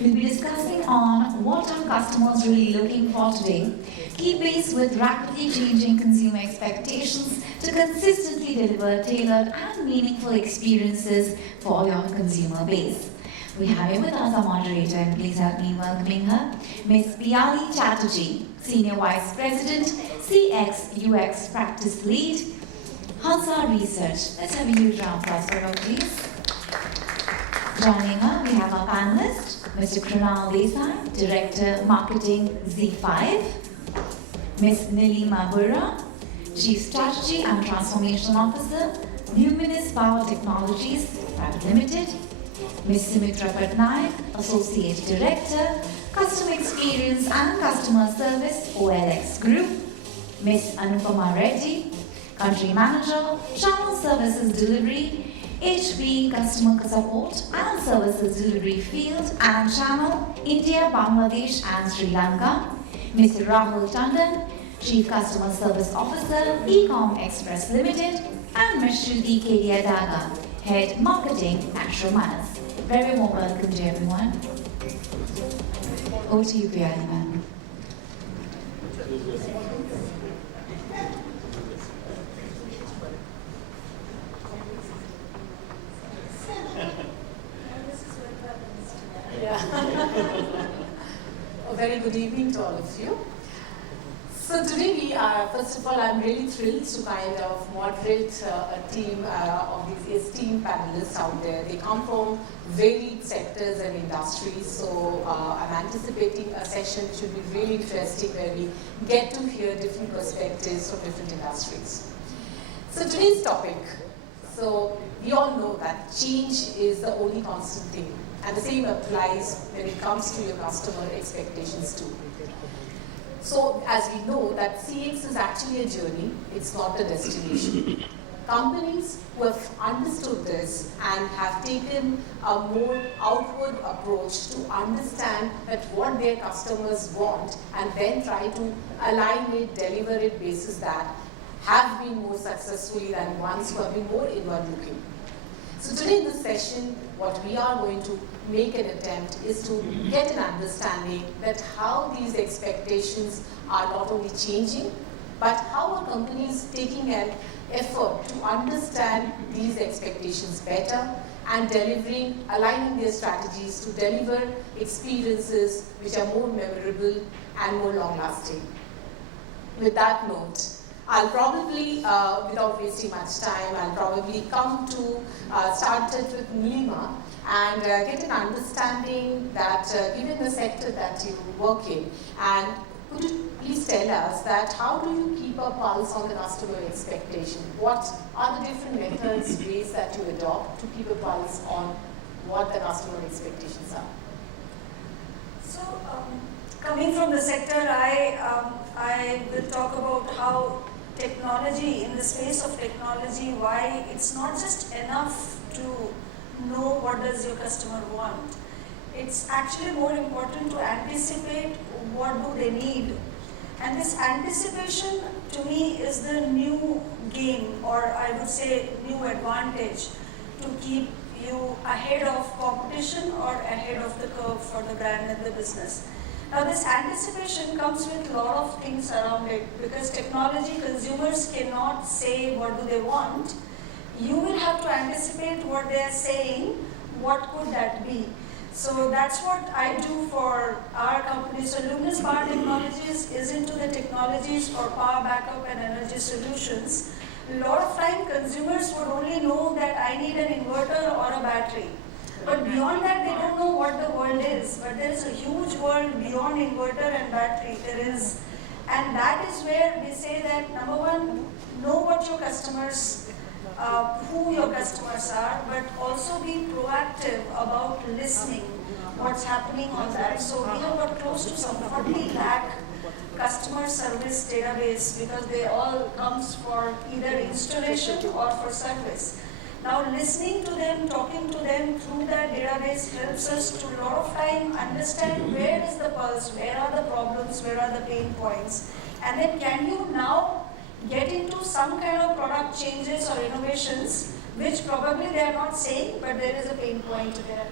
We'll be discussing on what are customers really looking for today, keep pace with rapidly changing consumer expectations to consistently deliver tailored and meaningful experiences for your consumer base. We have here with us our moderator, and please help me in welcoming her, Ms. Piyali Chatterjee, Senior Vice President, CX UX Practice Lead, Hansa Research. Let's have a huge round of applause for her, please. Joining her, we have our panelist, Mr. Krunal Desai, Director Marketing Z5, Ms. Neelima Burra, Chief Strategy and Transformation Officer, Luminous Power Technologies Private Limited, Ms. Sumitra Patnaik, Associate Director, Customer Experience and Customer Service, OLX Group, Ms. Anupama Reddy, Country Manager, Channel Services Delivery, HP Customer Support and Services Delivery Field and Channel, India, Bangladesh and Sri Lanka, Mr. Rahul Tandon, Chief Customer Service Officer, Ecom Express Limited, and Ms. Shruti Kedia Daga, Head Marketing at Romance. Very warm welcome to everyone. Over to you, Piyali, ma'am. A very good evening to all of you. So today we are, first of all, I'm really thrilled to kind of moderate a team of these esteemed panelists out there. They come from varied sectors and industries, so I'm anticipating a session which will be really interesting where we get to hear different perspectives from different industries. So today's topic, so we all know that change is the only constant thing, and the same applies when it comes to your customer expectations too. So, as we know that CX is actually a journey, it's not a destination. Companies who have understood this and have taken a more outward approach to understand that what their customers want and then try to align it, deliver it basis that, have been more successfully than ones who have been more inward looking. So today in this session, what we are going to make an attempt is to get an understanding that how these expectations are not only changing, but how are companies taking an effort to understand these expectations better and delivering, aligning their strategies to deliver experiences which are more memorable and more long-lasting. With that note, I'll probably, without wasting much time, I'll probably come to start it with Neelima and get an understanding that given the sector that you work in, and could you please tell us that how do you keep a pulse on the customer expectation? What are the different methods, ways that you adopt to keep a pulse on what the customer expectations are? So, coming from the sector, I will talk about how technology, in the space of technology, why it's not just enough to know what does your customer want. It's actually more important to anticipate what do they need. And this anticipation to me is the new game, or I would say new advantage to keep you ahead of competition or ahead of the curve for the brand and the business. Now this anticipation comes with a lot of things around it, because technology, consumers cannot say what do they want. You will have to anticipate what they are saying, what could that be. So that's what I do for our company. So Luminous Power Technologies is into the technologies for power backup and energy solutions. A lot of time consumers would only know that I need an inverter or a battery. But beyond that, they don't know what the world is. But there is a huge world beyond inverter and battery. And that is where we say that, number one, know what your customers, who your customers are, but also be proactive about listening what's happening on that. So we have got close to some 40 lakh customer service database, because they all comes for either installation or for service. Now listening to them, talking to them through that database helps us to a lot of time understand where is the pulse, where are the problems, where are the pain points. And then can you now get into some kind of product changes or innovations, which probably they are not saying, but there is a pain point there.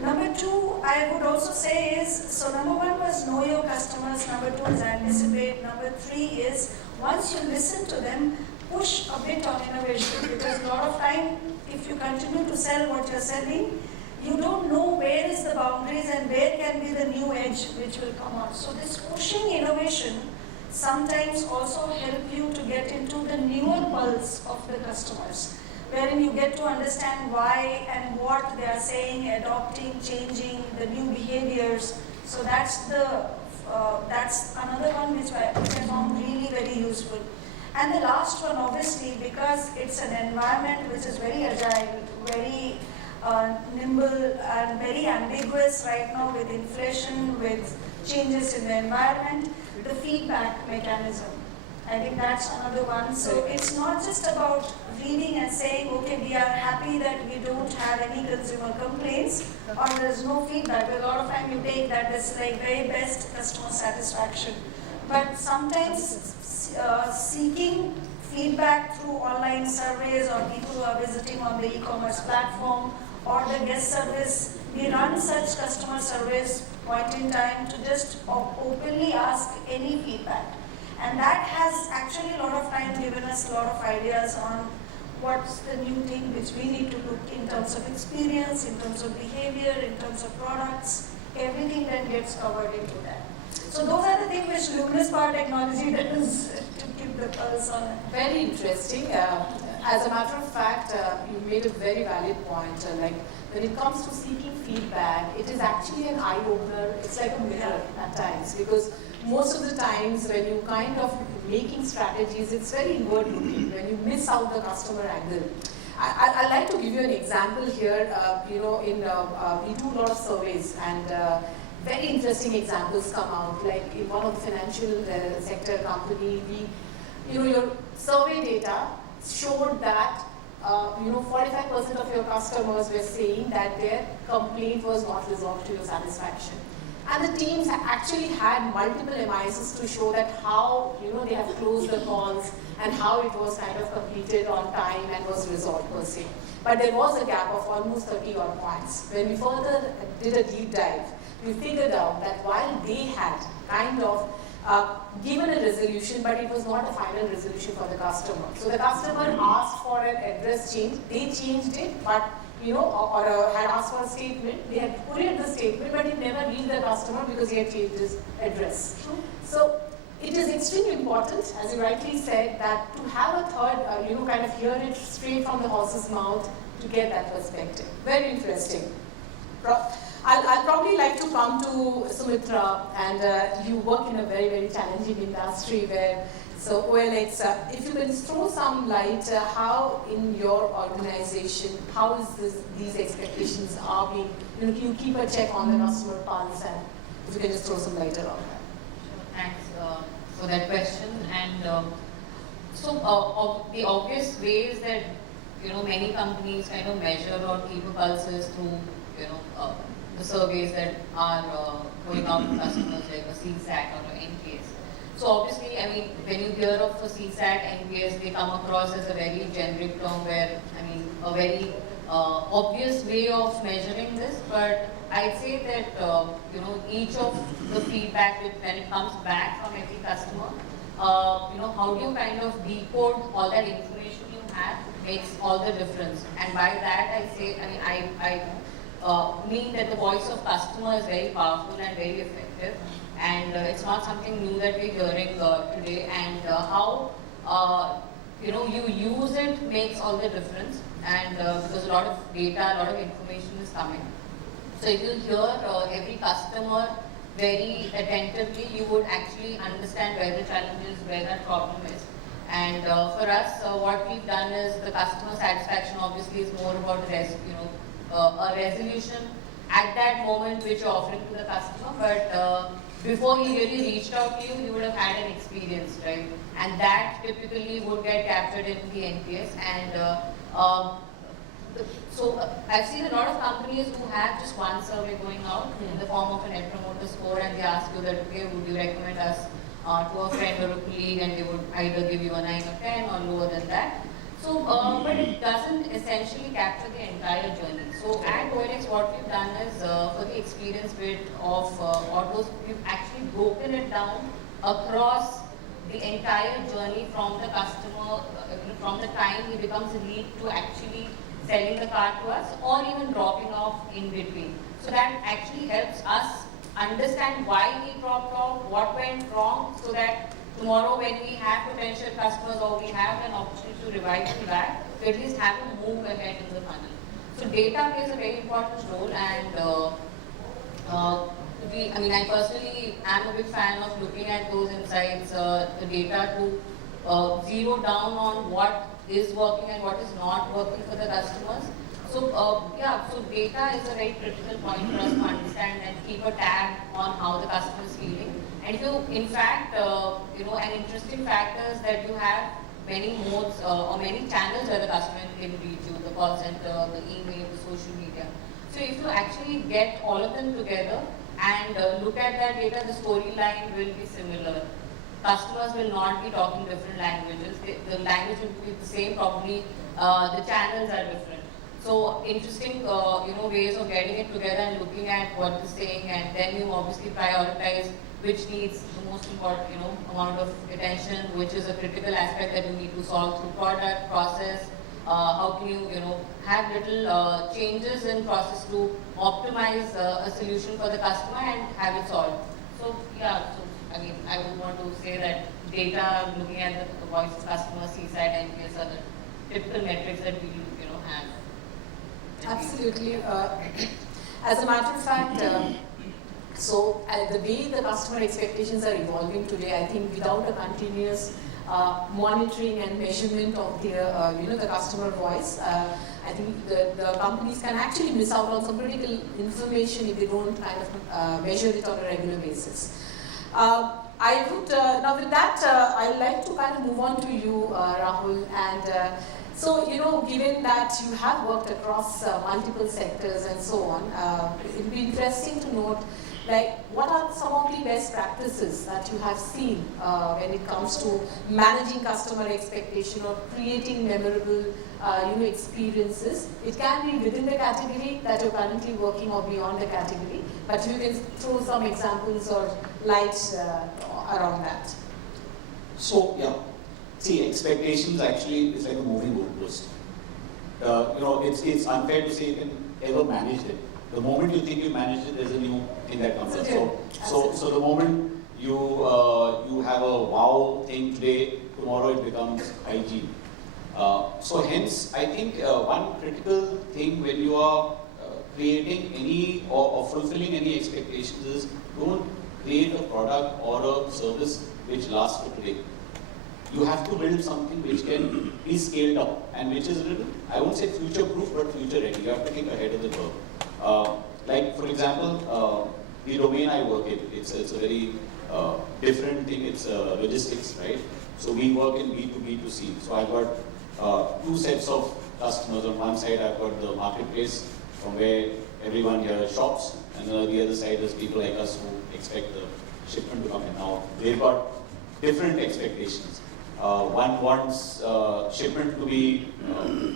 Number two, I would also say is, so number one was know your customers, number two is anticipate, number three is once you listen to them, push a bit on innovation, because a lot of time, if you continue to sell what you're selling, you don't know where is the boundaries and where can be the new edge which will come out. So this pushing innovation sometimes also help you to get into the newer pulse of the customers, wherein you get to understand why and what they are saying, adopting, changing, the new behaviors. So that's another one which I found really very useful. And the last one, obviously, because it's an environment which is very agile, very nimble and very ambiguous right now with inflation, with changes in the environment, the feedback mechanism. I think that's another one. So it's not just about reading and saying, okay, we are happy that we don't have any consumer complaints or there's no feedback. A lot of time you take that as like very best customer satisfaction. But sometimes seeking feedback through online surveys or people who are visiting on the e-commerce platform or the guest service, we run such customer surveys point in time to just openly ask any feedback. And that has actually a lot of time given us a lot of ideas on what's the new thing which we need to look in terms of experience, in terms of behavior, in terms of products, everything that gets covered into that. So those are the things which Luminous Power Technology does to keep the pulse on it. Very interesting. As a matter of fact, you made a very valid point. Like when it comes to seeking feedback, it is actually an eye-opener. It's like a mirror at times, because most of the times when you kind of making strategies, it's very inward-looking. When you miss out the customer angle. I'd like to give you an example here. We do a lot of surveys and. Very interesting examples come out, like in one of the financial sector company, your survey data showed that 45% of your customers were saying that their complaint was not resolved to your satisfaction. And the teams actually had multiple MISs to show that how they have closed the calls and how it was kind of completed on time and was resolved per se. But there was a gap of almost 30 odd points. When we further did a deep dive, we figured out that while they had kind of given a resolution, but it was not a final resolution for the customer. So the customer asked for an address change, they changed it, but or had asked for a statement, they had put in the statement, but it never reached the customer because he had changed his address. So it is extremely important, as you rightly said, that to have a third, kind of hear it straight from the horse's mouth to get that perspective. Very interesting. I'll probably like to come to Sumitra, and you work in a very, very challenging industry where, so OLX, if you can throw some light, how in your organization, how is these expectations are being, you keep a check on the customer pulse, and if you can just throw some light around that. Thanks for that question. And so the obvious ways that many companies kind of measure or keep a pulse is through the surveys that are going out to customers, like a CSAT or an NPS. So obviously, I mean, when you hear of a CSAT, NPS, they come across as a very generic term where, I mean, a very obvious way of measuring this. But I'd say that, each of the feedback when it comes back from every customer, how do you kind of decode all that information you have makes all the difference. And by that, I say, I mean, I mean that the voice of customer is very powerful and very effective, and it's not something new that we're hearing today. And how you use it makes all the difference, and because a lot of data, a lot of information is coming. So if you hear every customer very attentively, you would actually understand where the challenge is, where that problem is. And for us, what we've done is the customer satisfaction obviously is more about a resolution at that moment which you're offering to the customer, but before he really reached out to you, he would have had an experience, right? And that typically would get captured in the NPS. And so I've seen a lot of companies who have just one survey going out in the form of a net promoter score, and they ask you that, okay, would you recommend us to a friend or a colleague, and they would either give you a 9 or 10 or lower than that. So, but it doesn't essentially capture the entire journey. So at OLX, what we've done is, for the experience bit of autos, we've actually broken it down across the entire journey from the customer, from the time he becomes a lead to actually selling the car to us, or even dropping off in between. So that actually helps us understand why he dropped off, what went wrong, so that tomorrow when we have potential customers or we have an opportunity to revive them back, we at least have to move ahead in the funnel. So data plays a very important role, and I personally am a big fan of looking at those insights, the data to zero down on what is working and what is not working for the customers. So so data is a very critical point for us to understand and keep a tab on how the customer is feeling. And if you, in fact, an interesting factor is that you have many modes or many channels where the customer can reach you, the call center, the email, the social media. So if you actually get all of them together and look at that data, the storyline will be similar. Customers will not be talking different languages. The language will be the same, probably the channels are different. So interesting, ways of getting it together and looking at what it's saying, and then you obviously prioritize which needs the most important, amount of attention, which is a critical aspect that you need to solve through product, process. How can you, have little changes in process to optimize a solution for the customer and have it solved. So I would want to say that data, looking at the voice of customer, CSAT, NPS are the typical metrics that we, have. Absolutely. As a matter of fact, the way the customer expectations are evolving today, I think without a continuous monitoring and measurement of the customer voice, I think the companies can actually miss out on some critical information if they don't kind of measure it on a regular basis. I would now with that I'd like to kind of move on to you, Rahul, and so given that you have worked across multiple sectors and so on, it'd be interesting to note, like, what are some of the best practices that you have seen when it comes to managing customer expectation or creating memorable experiences? It can be within the category that you're currently working or beyond the category, but you can throw some examples or light around that. So, see, expectations actually is like a moving goalpost. It's unfair to say you can ever manage it. The moment you think you manage it, there's a new thing that comes up. So the moment you have a wow thing today, tomorrow it becomes hygiene. So hence, I think one critical thing when you are creating any or fulfilling any expectations is don't create a product or a service which lasts for today. You have to build something which can be scaled up and which is a little, I won't say future-proof, but future-ready. You have to think ahead of the curve. Like, for example, the domain I work in, it's a very different thing. It's logistics, right? So we work in B2B2C. So I've got two sets of customers. On one side, I've got the marketplace from where everyone here shops, and on the other side, there's people like us who expect the shipment to come in. Now, they've got different expectations. One wants shipment to be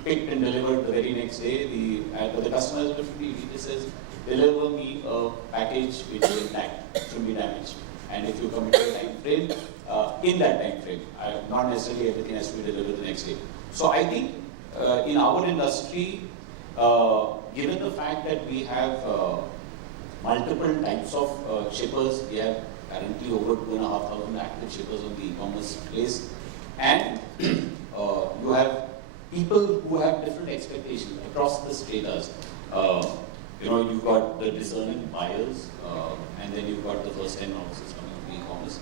picked and delivered the very next day. The customer is differently. He just says, deliver me a package which is intact, shouldn't be damaged. And if you commit to a time frame, in that time frame, not necessarily everything has to be delivered the next day. So I think in our industry, given the fact that we have multiple types of shippers, we have currently over 2,500 active shippers on the e-commerce place, and you have people who have different expectations across the stratas. You've got the discerning buyers, and then you've got the first-time novices coming to e-commerce.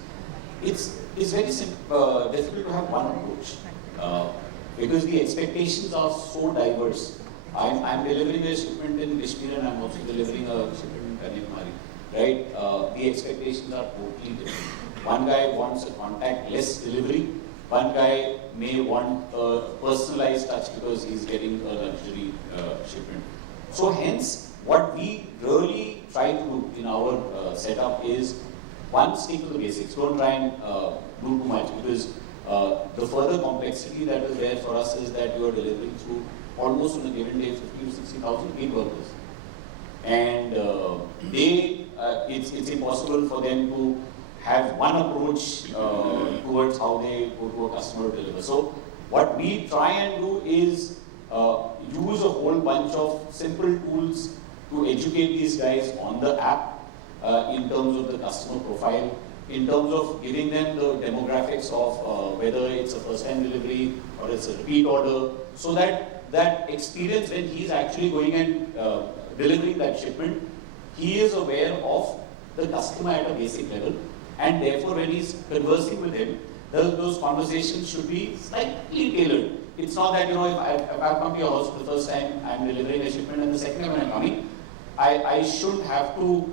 It's very difficult to have one approach because the expectations are so diverse. I'm delivering a shipment in Kashmir and I'm also delivering a shipment in Kanyakumari, right? The expectations are totally different. One guy wants a contact-less delivery. One guy may want a personalized touch because he's getting a luxury shipment. So hence, what we really try to do in our setup is, one, stick to the basics. Don't try and do too much because The further complexity that is there for us is that you are delivering through almost on a given day 50 to 60,000 gig workers. And it's impossible for them to have one approach towards how they go to a customer to deliver. So what we try and do is use a whole bunch of simple tools to educate these guys on the app in terms of the customer profile, in terms of giving them the demographics of whether it's a first-time delivery or it's a repeat order, so that that experience when he's actually going and delivering that shipment, he is aware of the customer at a basic level, and therefore when he's conversing with him, those conversations should be slightly tailored. It's not that, if I've come to your house for the first time, I'm delivering a shipment, and the second time when I'm coming, I shouldn't have to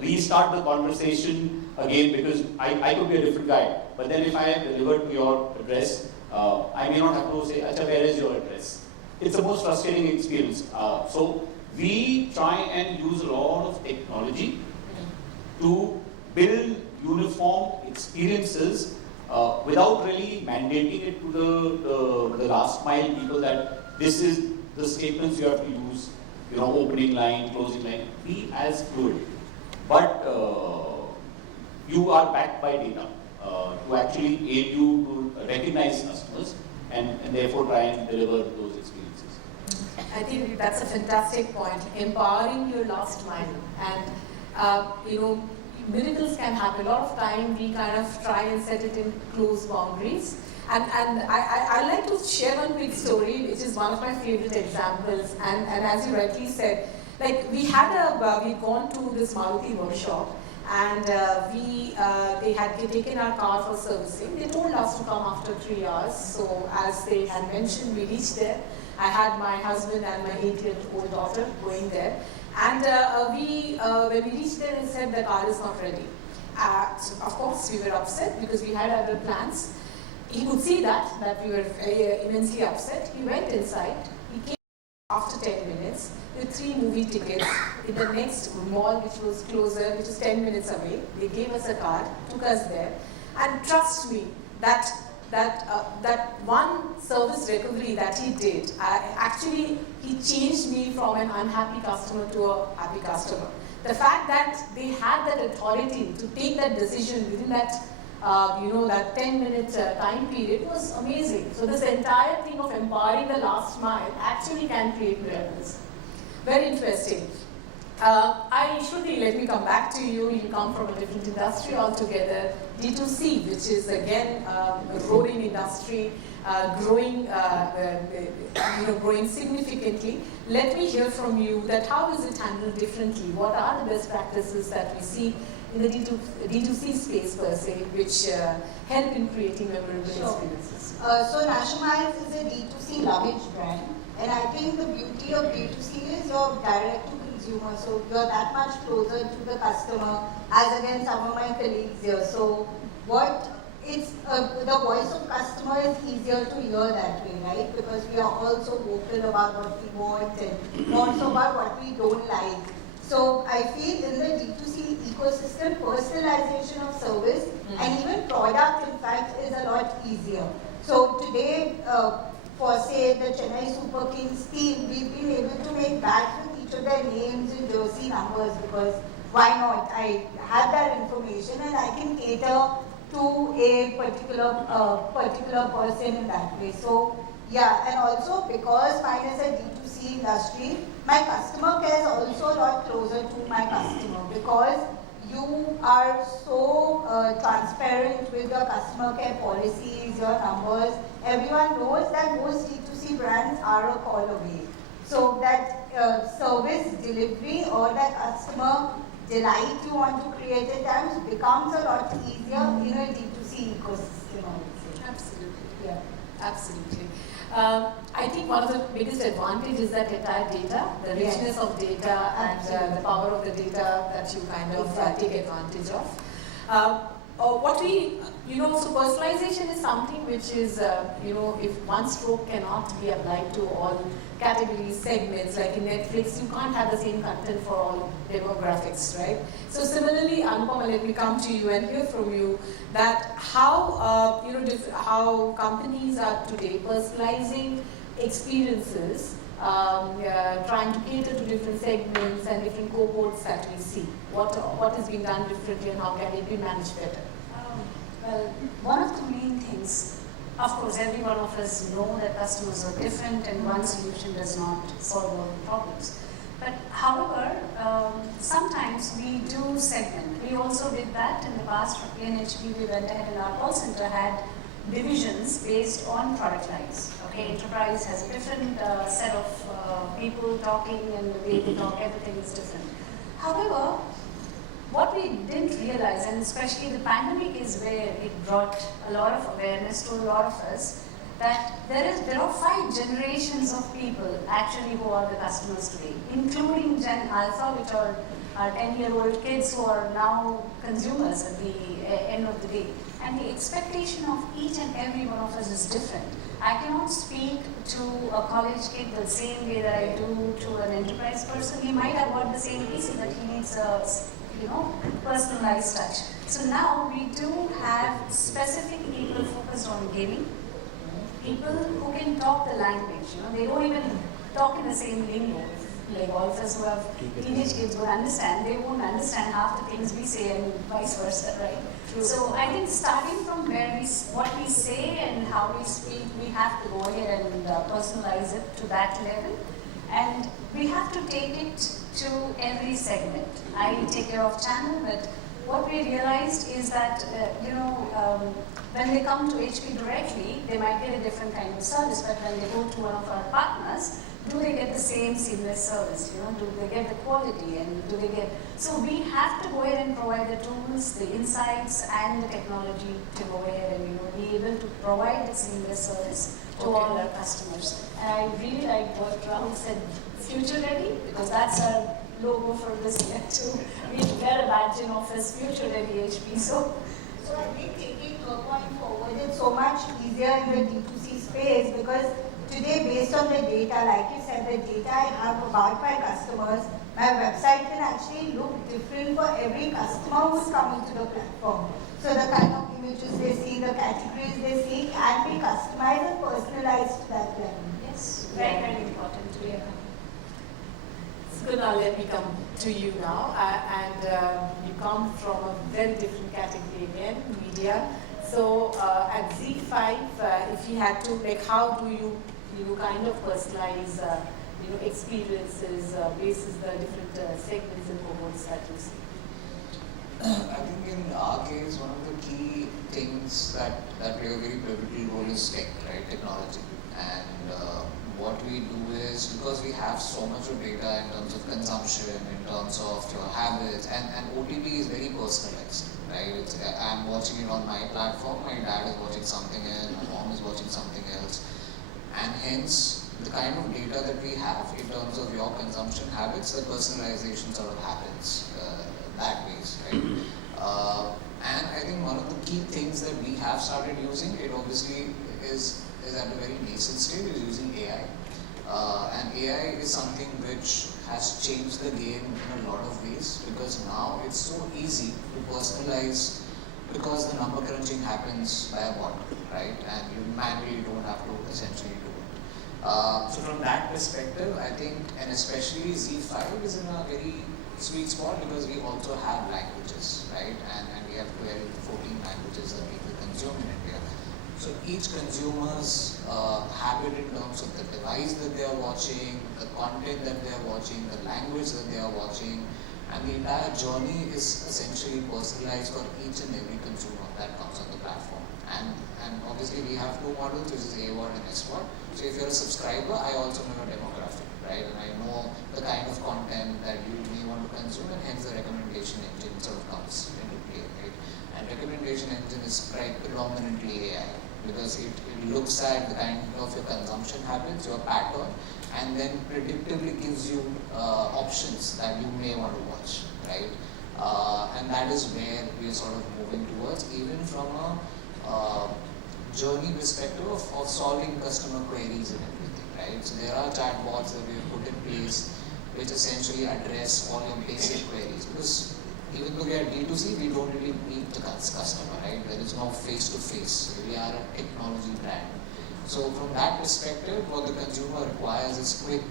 restart the conversation again, because I could be a different guy. But then if I have delivered to your address, I may not have to say, Acha, where is your address? It's the most frustrating experience. So we try and use a lot of technology to build uniform experiences without really mandating it to the last mile people that this is the statements you have to use, opening line, closing line. Be as fluid. But you are backed by data to actually aid you to recognize customers and therefore try and deliver those experiences. I think that's a fantastic point. Empowering your last mile, and miracles can happen. A lot of time we kind of try and set it in close boundaries. And I like to share one quick story, which is one of my favorite examples. And as you rightly said, like we'd gone to this Maruti workshop, and they had taken our car for servicing. They told us to come after 3 hours. So as they had mentioned, we reached there. I had my husband and my 8-year-old daughter going there. And when we reached there, they said the car is not ready. So of course, we were upset because we had other plans. He could see that we were immensely upset. He went inside. He came after 10 minutes with 3 movie tickets in the next mall, which was closer, which was 10 minutes away. They gave us a card, took us there. And trust me, that one service recovery that he did, he changed me from an unhappy customer to a happy customer. The fact that they had that authority to take that decision within that, that 10-minute time period was amazing. So this entire thing of empowering the last mile actually can create miracles. Very interesting. Shruti, let me come back to you. You come from a different industry altogether. D2C, which is again a roaring industry, growing significantly. Let me hear from you that how is it handled differently? What are the best practices that we see in the D2C space per se, which help in creating memorable experiences? So Nasher is a D2C luggage brand, and I think the beauty of D2C is you're direct to consumer, so you're that much closer to the customer as against some of my colleagues here. So the voice of customer is easier to hear that way, right? Because we are also vocal about what we want and also about what we don't like. So I feel in the D2C ecosystem, personalization of service and even product, in fact, is a lot easier. So today, for say the Chennai Super Kings team, we've been able to make bags with each of their names and jersey numbers, because why not? I have that information and I can cater to a particular person in that way. So yeah, and also because mine is a D2C industry, my customer care is also a lot closer to my customer, because you are so transparent with your customer care policies, your numbers. Everyone knows that most D2C brands are a call away. So that service delivery or that customer delight you want to create at times becomes a lot easier in a D2C ecosystem, I would say. Absolutely. Yeah. Absolutely. I think one of the biggest advantages is that entire data, the richness of data and the power of the data that you kind of take advantage of. what we, so personalization is something which is, if one stroke cannot be applied to all categories, segments, like in Netflix, you can't have the same content for all demographics, right? So similarly, Anupama, let me come to you and hear from you that how, how companies are today personalizing experiences, trying to cater to different segments and different cohorts that we see. What is being done differently and how can it be managed better? Well, one of the main things, of course, every one of us know that customers are different and one solution does not solve all the problems. But however, sometimes we do segment. We also did that in the past. In HP, we went ahead and our call center had divisions based on product lines. Okay, enterprise has a different set of people talking, and the way they talk, everything is different. However, what we didn't realize, and especially the pandemic is where it brought a lot of awareness to a lot of us, that there are 5 generations of people actually who are the customers today, including Gen Alpha, which are our 10-year-old kids who are now consumers at the end of the day. And the expectation of each and every one of us is different. I cannot speak to a college kid the same way that I do to an enterprise person. He might have got the same PC, but he needs a personalized touch. So now we do have specific people focused on gaming, people who can talk the language. They don't even talk in the same lingo. Like all of us who have teenage kids would understand, they won't understand half the things we say and vice versa, right? True. So I think starting from where what we say and how we speak, we have to go ahead and personalize it to that level. And we have to take it to every segment. I take care of channel, but what we realized is that, when they come to HP directly, they might get a different kind of service, but when they go to one of our partners, do they get the same seamless service? Do they get the quality and do they get... So we have to go ahead and provide the tools, the insights and the technology to go ahead and be able to provide the seamless service to all our customers. And I really like what Rahul said, future ready, because that's our logo for this year too. We wear a badge in office, future ready HP. So I think taking your point forward, it's so much easier in the D2C space because today, based on the data, like you said, the data I have about my customers, my website can actually look different for every customer who's coming to the platform. So the kind of images they see, the categories they see can be customized and personalized to that level. yes, very, very important. Yeah. Krunal, let me come to you now. You come from a very different category again, media. So at Z5, if you had to, how do you kind of personalize, experiences basis the different segments and cohorts that you see? I think in our case, one of the key things that play a very pivotal role is tech, right? Technology. And what we do is, because we have so much of data in terms of consumption, in terms of your habits, and OTT is very personalized, right? I'm watching it on my platform, my dad is watching something else, my mom is watching something else. And hence, the kind of data that we have in terms of your consumption habits, the personalization sort of happens that way, right? And I think one of the key things that we have started using, it obviously is at a very nascent stage, is using AI. And AI is something which has changed the game in a lot of ways, because now it's so easy to personalize, because the number crunching happens by a bot, right? And you manually don't have to essentially do it. So from that perspective, I think, and especially Z5 is in a very sweet spot because we also have languages, right? And we have 12, 14 languages that people consume in India. So each consumer's habit in terms of the device that they are watching, the content that they are watching, the language that they are watching, and the entire journey is essentially personalized for each and every consumer that comes on the platform. And obviously we have 2 models, which is A-Word and S-Word. So if you're a subscriber, I also know your demographic, right? And I know the kind of content that you may want to consume, and hence the recommendation engine sort of comes into play, right? And recommendation engine is predominantly AI, because it looks at the kind of your consumption habits, your pattern, and then predictably gives you options that you may want to watch, right? And and that is where we are sort of moving towards, even from a journey perspective of solving customer queries and everything, right? So there are chatbots that we have put in place which essentially address all your basic queries, because even though we are D2C, we don't really meet the customer, right? There is no face-to-face. We are a technology brand. So from that perspective, what the consumer requires is quick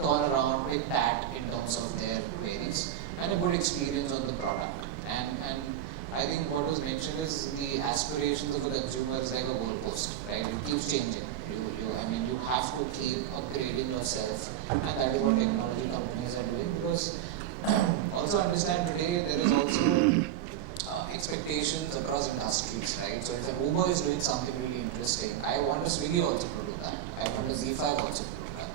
turnaround, quick tat in terms of their queries, and a good experience on the product. And I think what was mentioned is the aspirations of a consumer is like a goalpost, right? It keeps changing. You have to keep upgrading yourself, and that is what technology companies are doing, because also understand today there is also expectations across industries, right? So if an Uber is doing something really interesting, I want a Swiggy also to do that. I want a Z5 also to do that,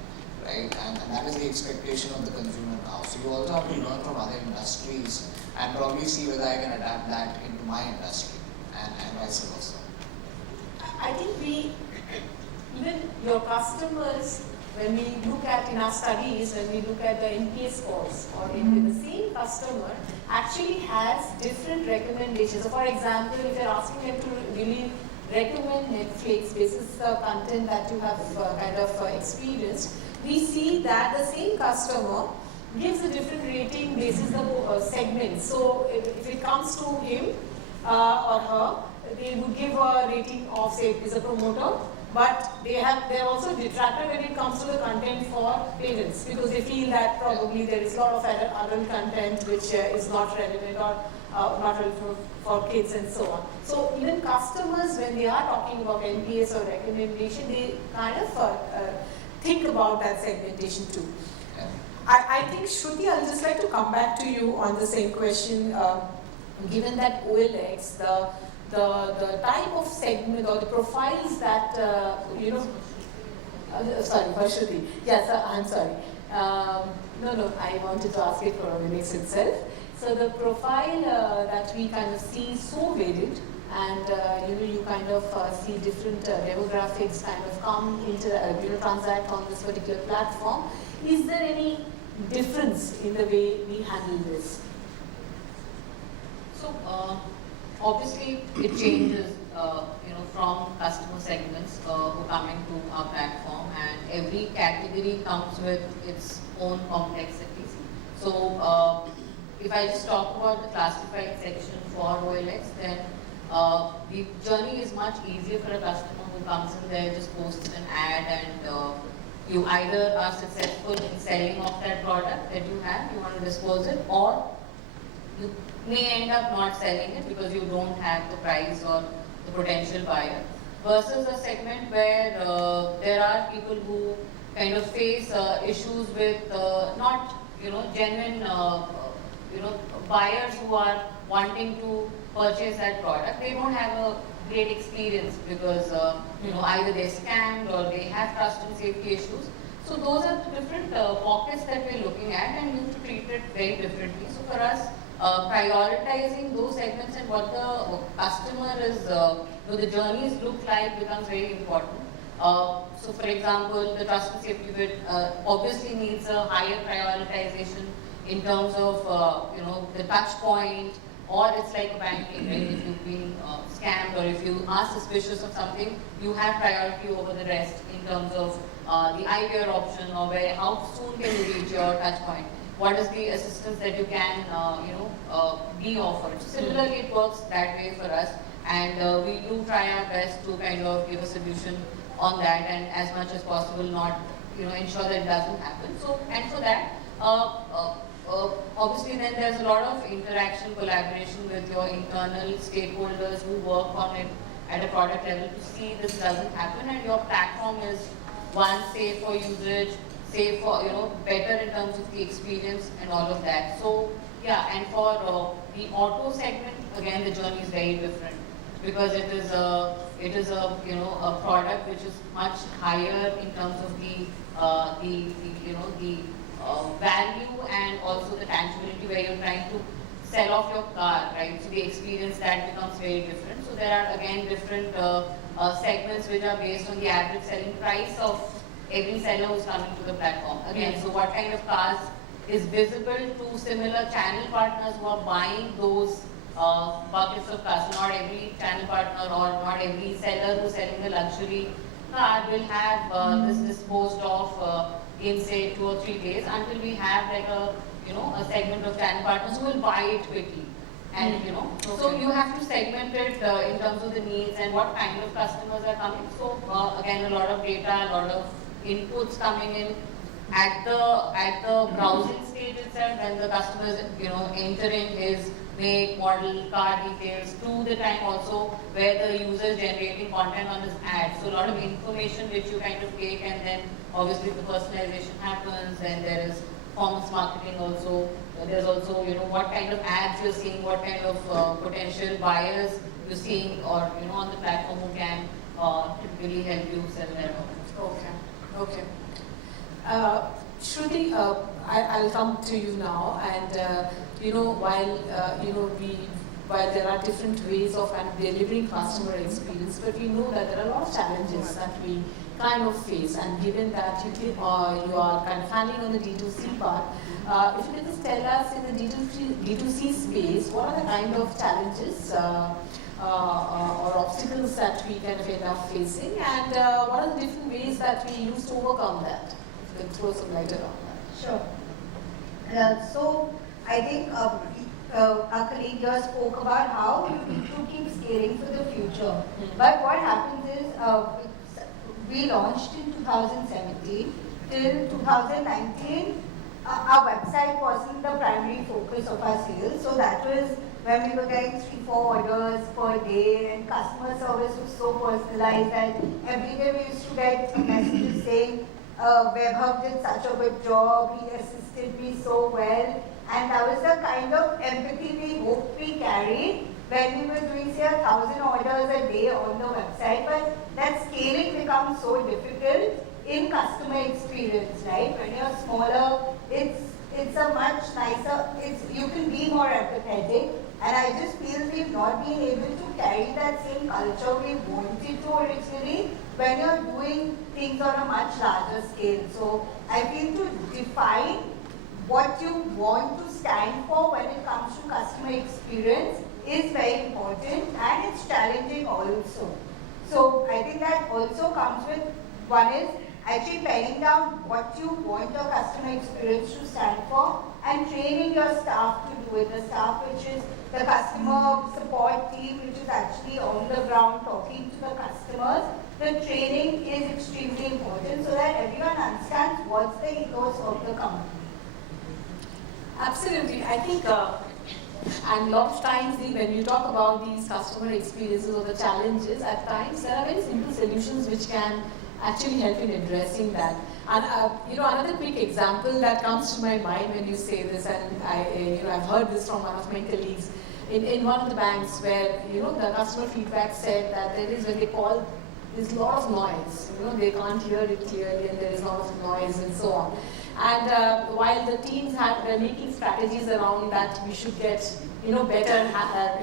right? And that is the expectation of the consumer now. So you also have to learn from other industries and probably see whether I can adapt that into my industry and vice versa. I think even your customers, when we look at in our studies, when we look at the NPS scores, or the same customer actually has different recommendations. So for example, if you're asking them to really recommend Netflix basis the content that you have experienced, we see that the same customer gives a different rating basis the segment. So if it comes to him or her, they would give a rating of, say, is a promoter, but they are also detractor when it comes to the content for parents, because they feel that probably there is a lot of adult content which is not relevant or not relevant for kids and so on. So even customers, when they are talking about NPS or recommendation, they kind of think about that segmentation too. I think, Shruti, I'll just like to come back to you on the same question. Given that OLX, the type of segment or the profiles that, sorry, for Shruti. Yes, I'm sorry. No, I wanted to ask it for OLX itself. So the profile that we kind of see so varied, and you kind of see different demographics kind of come into transact on this particular platform. Is there any difference in the way we handle this? So obviously it changes from customer segments who come into our platform, and every category comes with its own complexities. So if I just talk about the classified section for OLX, then the journey is much easier for a customer who comes in there, just posts an ad, and you either are successful in selling off that product that you have, you want to dispose it, or you may end up not selling it because you don't have the price or the potential buyer. Versus a segment where there are people who kind of face issues with not genuine buyers who are wanting to purchase that product. They don't have a great experience because either they're scammed or they have trust and safety issues. So those are the different pockets that we're looking at, and we have to treat it very differently. So for us, prioritizing those segments and what the customer is, the journeys look like becomes very important. So for example, the trust and safety bit obviously needs a higher prioritization in terms of the touch point, or it's like banking, right? If you've been scammed or if you are suspicious of something, you have priority over the rest in terms of the IVR option, or how soon can you reach your touch point. What is the assistance that you can be offered. So similarly, it works that way for us, and we do try our best to kind of give a solution on that, and as much as possible not ensure that it doesn't happen. So, and for that, obviously then there's a lot of interaction, collaboration with your internal stakeholders who work on it at a product level to see this doesn't happen, and your platform is one, safe for usage, safe for, better in terms of the experience and all of that. So yeah, and for the auto segment, again the journey is very different, because it is a a product which is much higher in terms of the value and also the tangibility, where you're trying to sell off your car, right? So the experience that becomes very different. So there are again different segments which are based on the average selling price of every seller who's coming to the platform. Again, so what kind of cars is visible to similar channel partners who are buying those buckets of cars. Not every channel partner or not every seller who's selling the luxury car will have this disposed of in say 2 or 3 days, until we have like a segment of channel partners who will buy it quickly. And so you have to segment it in terms of the needs and what kind of customers are coming. So again, a lot of data, a lot of inputs coming in at the browsing stage itself, when the customer is entering his make, model, car details, to the time also where the user is generating content on his ad. So a lot of information which you kind of take, and then obviously the personalization happens, and there is performance marketing also. There's also what kind of ads you're seeing, what kind of potential buyers you're seeing, or on the platform who can typically help you sell their products. Okay. Shruti, I'll come to you now, and while there are different ways of delivering customer experience, but we know that there are a lot of challenges that we kind of face, and given that you are kind of handling on the D2C part, if you can just tell us in the D2C space, what are the kind of challenges or obstacles that we kind of end up facing, and what are the different ways that we use to overcome that? If you can throw some light around that. Sure. So I think our colleague here spoke about how you need to keep scaling for the future. But what happens is we launched in 2017 till 2019. Our website wasn't the primary focus of our sales, so that was when we were getting 3-4 orders per day, and customer service was so personalized that every day we used to get messages saying, WebHub did such a good job, he assisted me so well, and that was the kind of empathy we hoped we carried when we were doing say 1,000 orders a day on the website. But that scaling becomes so difficult in customer experience, right? When you're smaller, it's a much nicer, you can be more empathetic, and I just feel we've not been able to carry that same culture we wanted to originally when you're doing things on a much larger scale. So I feel to define what you want to stand for when it comes to customer experience is very important, and it's challenging also. So I think that also comes with, one is actually penning down what you want your customer experience to stand for, and training your staff to do it. The staff, which is the customer support team, which is actually on the ground talking to the customers. The training is extremely important so that everyone understands what's the ethos of the company. Absolutely. I think, and a lot of times when you talk about these customer experiences or the challenges, at times there are very simple solutions which can actually help in addressing that. And another quick example that comes to my mind when you say this, and I've heard this from one of my colleagues in one of the banks, where the customer feedback said that there is, when they call, there's a lot of noise. They can't hear it clearly, and there is a lot of noise and so on. And while the teams were making strategies around that, we should get better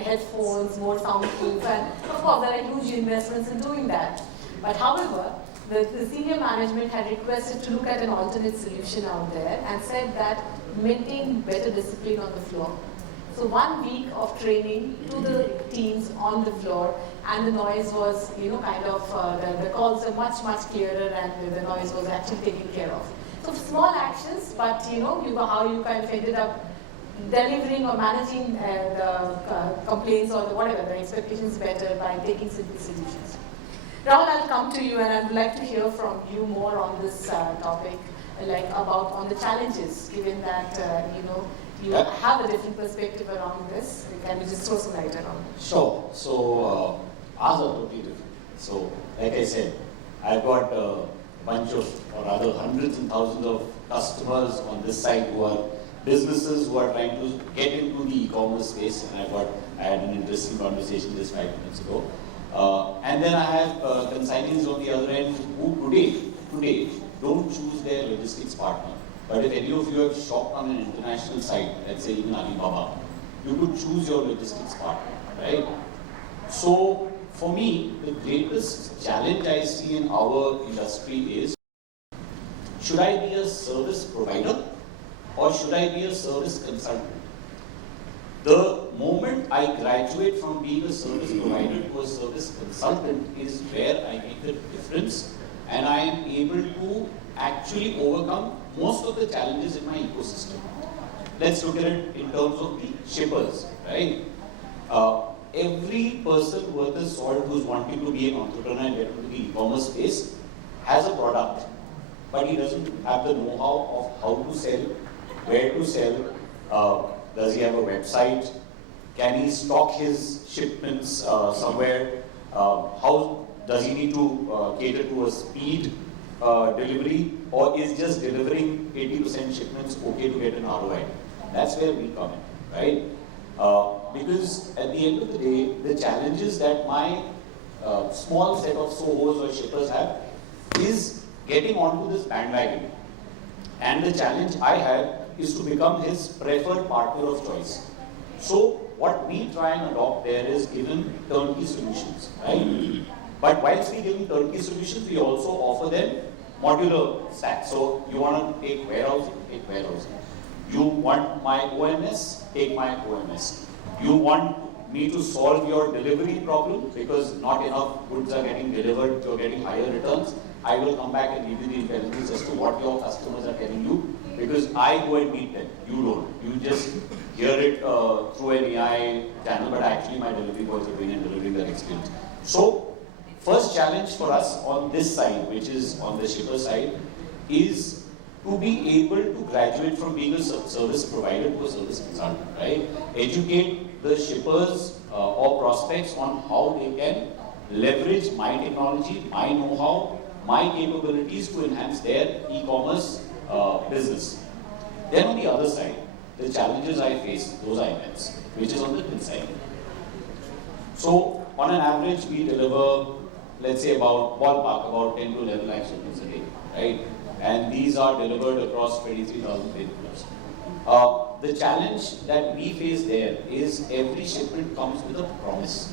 headphones, more soundproof, and of course there are huge investments in doing that. But however, the senior management had requested to look at an alternate solution out there, and said that maintain better discipline on the floor. So 1 week of training to the teams on the floor, and the noise was, the calls were much, much clearer, and the noise was actually taken care of. So small actions, but how you kind of ended up delivering or managing the complaints or whatever, the expectations better by taking simple solutions. Rahul, I'll come to you, and I would like to hear from you more on this topic, on the challenges, given that you have a different perspective around this. Can you just throw some light around it? Sure. So ours are totally different. So like I said, I've got a bunch of, or rather hundreds and thousands of customers on this side who are businesses who are trying to get into the e-commerce space, and I had an interesting conversation just 5 minutes ago. And then I have consignees on the other end who today don't choose their logistics partner. But if any of you have shopped on an international site, let's say even Alibaba, you could choose your logistics partner, right? So for me, the greatest challenge I see in our industry is, should I be a service provider or should I be a service consultant? The moment I graduate from being a service provider to a service consultant is where I make the difference, and I am able to actually overcome most of the challenges in my ecosystem. Let's look at it in terms of the shippers, right? Every person worth his salt who's wanting to be an entrepreneur and get into the e-commerce space has a product, but he doesn't have the know-how of how to sell, where to sell, does he have a website, can he stock his shipments somewhere, how does he need to cater to a speed delivery, or is just delivering 80% shipments okay to get an ROI? That's where we come in, right? Because at the end of the day, the challenges that my small set of SOHOs or shippers have is getting onto this bandwagon. And the challenge I have is to become his preferred partner of choice. So what we try and adopt there is give him turnkey solutions, right? But whilst we give him turnkey solutions, we also offer them modular stacks. So you want to take warehousing, take warehousing. You want my OMS, take my OMS. You want me to solve your delivery problem because not enough goods are getting delivered, you're getting higher returns. I will come back and give you the intelligence as to what your customers are telling you, because I go and meet them. You don't. You just hear it through an AI channel, but actually my delivery boys are doing and delivering that experience. So, first challenge for us on this side, which is on the shipper side, is to be able to graduate from being a service provider to a service consultant, right? Educate the shippers or prospects on how they can leverage my technology, my know-how, my capabilities to enhance their e-commerce business. Then on the other side, the challenges I face, those are immense, which is on the Desai. So on an average, we deliver, let's say about ballpark, about 10 to 11 lakh shipments a day, right? And these are delivered across 23,000 vehicles. The challenge that we face there is every shipment comes with a promise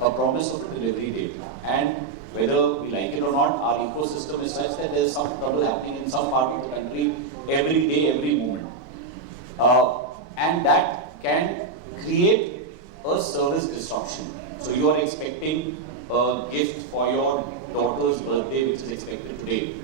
of a delivery date. And whether we like it or not, our ecosystem is such that there's some trouble happening in some part of the country every day, every moment. And that can create a service disruption. So you are expecting a gift for your daughter's birthday, which is expected today,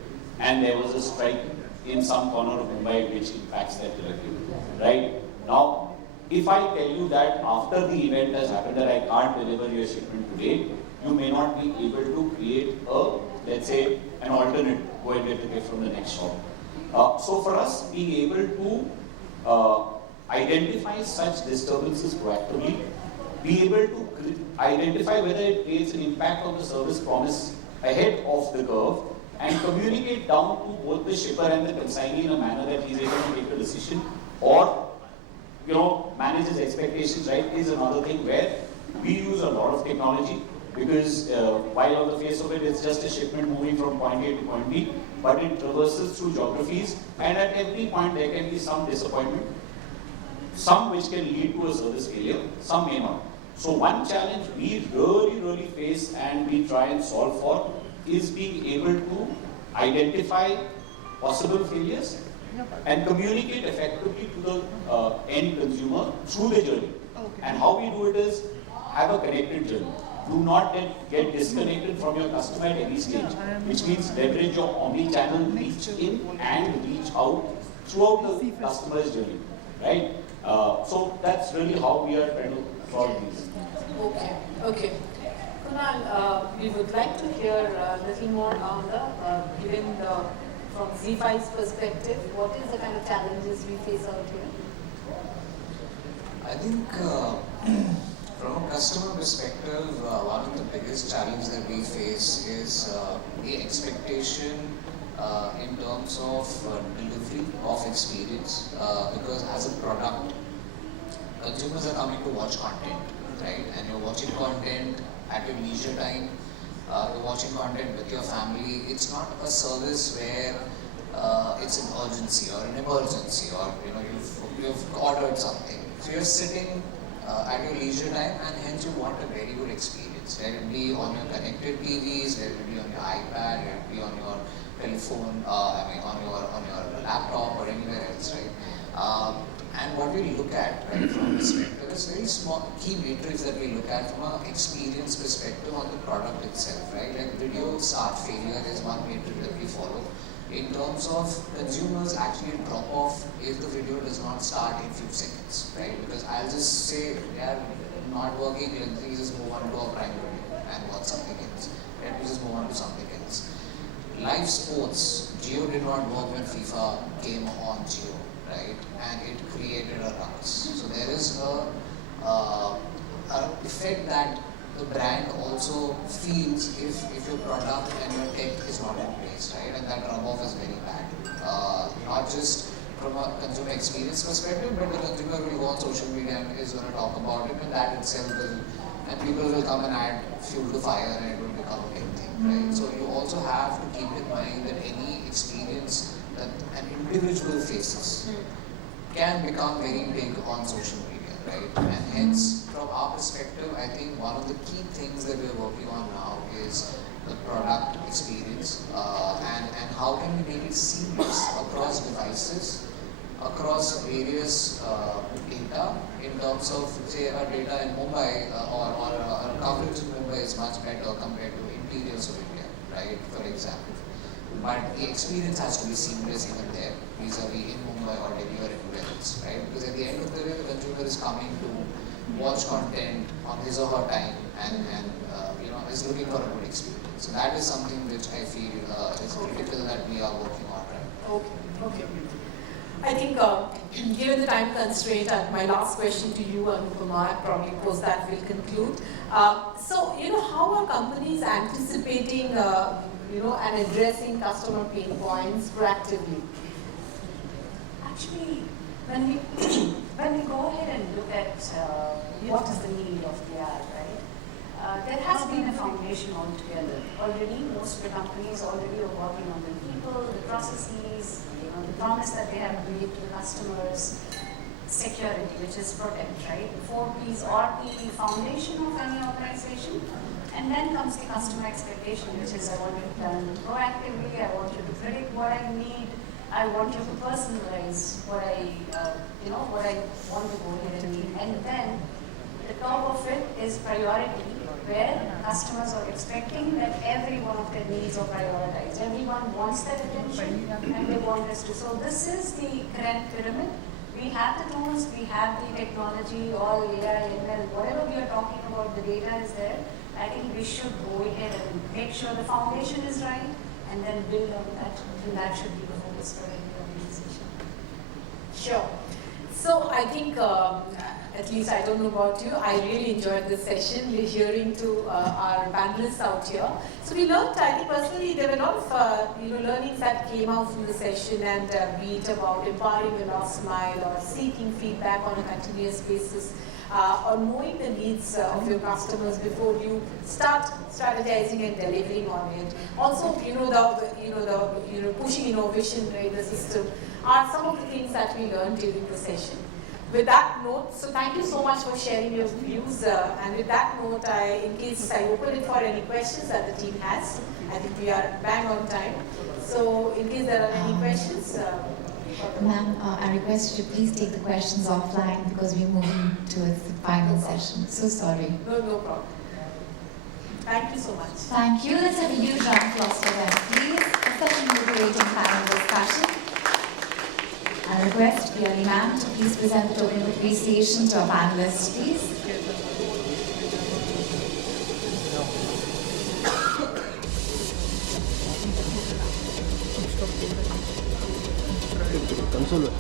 and there was a strike in some corner of Mumbai which impacts that delivery, right? Now, if I tell you that after the event has happened that I can't deliver your shipment today, you may not be able to create a, let's say, an alternate, go and get the gift from the next shop. So for us, being able to identify such disturbances proactively, be able to identify whether it creates an impact on the service promise ahead of the curve, and communicate down to both the shipper and the consignee in a manner that he's able to take a decision, or manage his expectations, right, is another thing where we use a lot of technology, because while on the face of it, it's just a shipment moving from point A to point B, but it traverses through geographies, and at every point there can be some disappointment, some which can lead to a service failure, some may not. So one challenge we really face and we try and solve for is being able to identify possible failures and communicate effectively to the end consumer through the journey. Okay. And how we do it is have a connected journey. Do not get disconnected from your customer at any stage, which means leverage your omni-channel reach in and reach out throughout the customer's journey, right? So that's really how we are trying to solve these. Okay. Krunal, we would like to hear a little more on from Z5's perspective, what is the kind of challenges we face out here? I think from a customer perspective, one of the biggest challenges that we face is the expectation in terms of delivery of experience, because as a product, consumers are coming to watch content, right? And you're watching content at your leisure time, you're watching content with your family. It's not a service where it's an urgency or an emergency, or you've ordered something. So you're sitting at your leisure time, and hence you want a very good experience. Whether it be on your connected TVs, whether it be on your iPad, whether it be on your telephone, on your laptop or anywhere else, right? And what we look at, right, from a perspective is very small key matrix that we look at from an experience perspective on the product itself, right? Like video start failure is one matrix that we follow. In terms of consumers actually drop off if the video does not start in few seconds, right? Because I'll just say, yeah, not working, let me just move on to a prime video and watch something else. Let me just move on to something else. Live sports, Geo did not work when FIFA came on Geo, right? And it created a ruckus. So there is a effect that the brand also feels if your product and your tech is not in place, right? And that rub-off is very bad. Not just from a consumer experience perspective, but the consumer will go on social media and is going to talk about it, and that itself will, and people will come and add fuel to fire, and it will become a big thing, right? So you also have to keep in mind that any experience that an individual faces can become very big on social media, right? And hence, from our perspective, I think one of the key things that we're working on now is the product experience and how can we make it seamless across devices, across various data, in terms of, say, our data in Mumbai or our coverage in Mumbai is much better compared to interiors of India, right, for example. But the experience has to be seamless even there, vis-a-vis in Mumbai or Delhi or anywhere else, right? Because at the end of the day, the consumer is coming to watch content on his or her time and is looking for a good experience. So that is something which I feel is critical that we are working on right now. Okay. I think given the time constraint, my last question to you, Anupama, probably post that will conclude. So, how are companies anticipating, and addressing customer pain points proactively? Actually, when we go ahead and look at what is the need of the hour, right? There has been a foundation altogether. Already, most of the companies already are working on the people, the processes, the promise that they have made to the customers, security, which is protect, right? The 4 Ps are the foundation of any organization. And then comes the customer expectation, which is I want it done proactively, I want you to predict what I need, I want you to personalize what I want to go ahead and need. And then the top of it is priority, where customers are expecting that every one of their needs are prioritized. Everyone wants that attention and they want us to. So this is the current pyramid. We have the tools, we have the technology, all AI, ML, whatever we are talking about, the data is there. I think we should go ahead and make sure the foundation is right and then build on that. And that should be the focus for any organization. Sure. So I think, at least I don't know about you, I really enjoyed this session, hearing to our panelists out here. So we learned, I think personally, there were a lot of learnings that came out from the session, and be it about empowering the last mile or seeking feedback on a continuous basis, or knowing the needs of your customers before you start strategizing and delivering on it. Also, pushing innovation in the system are some of the things that we learned during the session. With that note, so thank you so much for sharing your views. And with that note, in case I open it for any questions that the team has, I think we are bang on time. So in case there are any questions. Ma'am, I request you to please take the questions offline because we're moving towards the final session. So sorry. No problem. Thank you so much. Thank you. Let's have a huge round of applause for them, please. Such a motivating panel discussion. I request Piyali ma'am to please present the token of appreciation to our panelists, please. Console.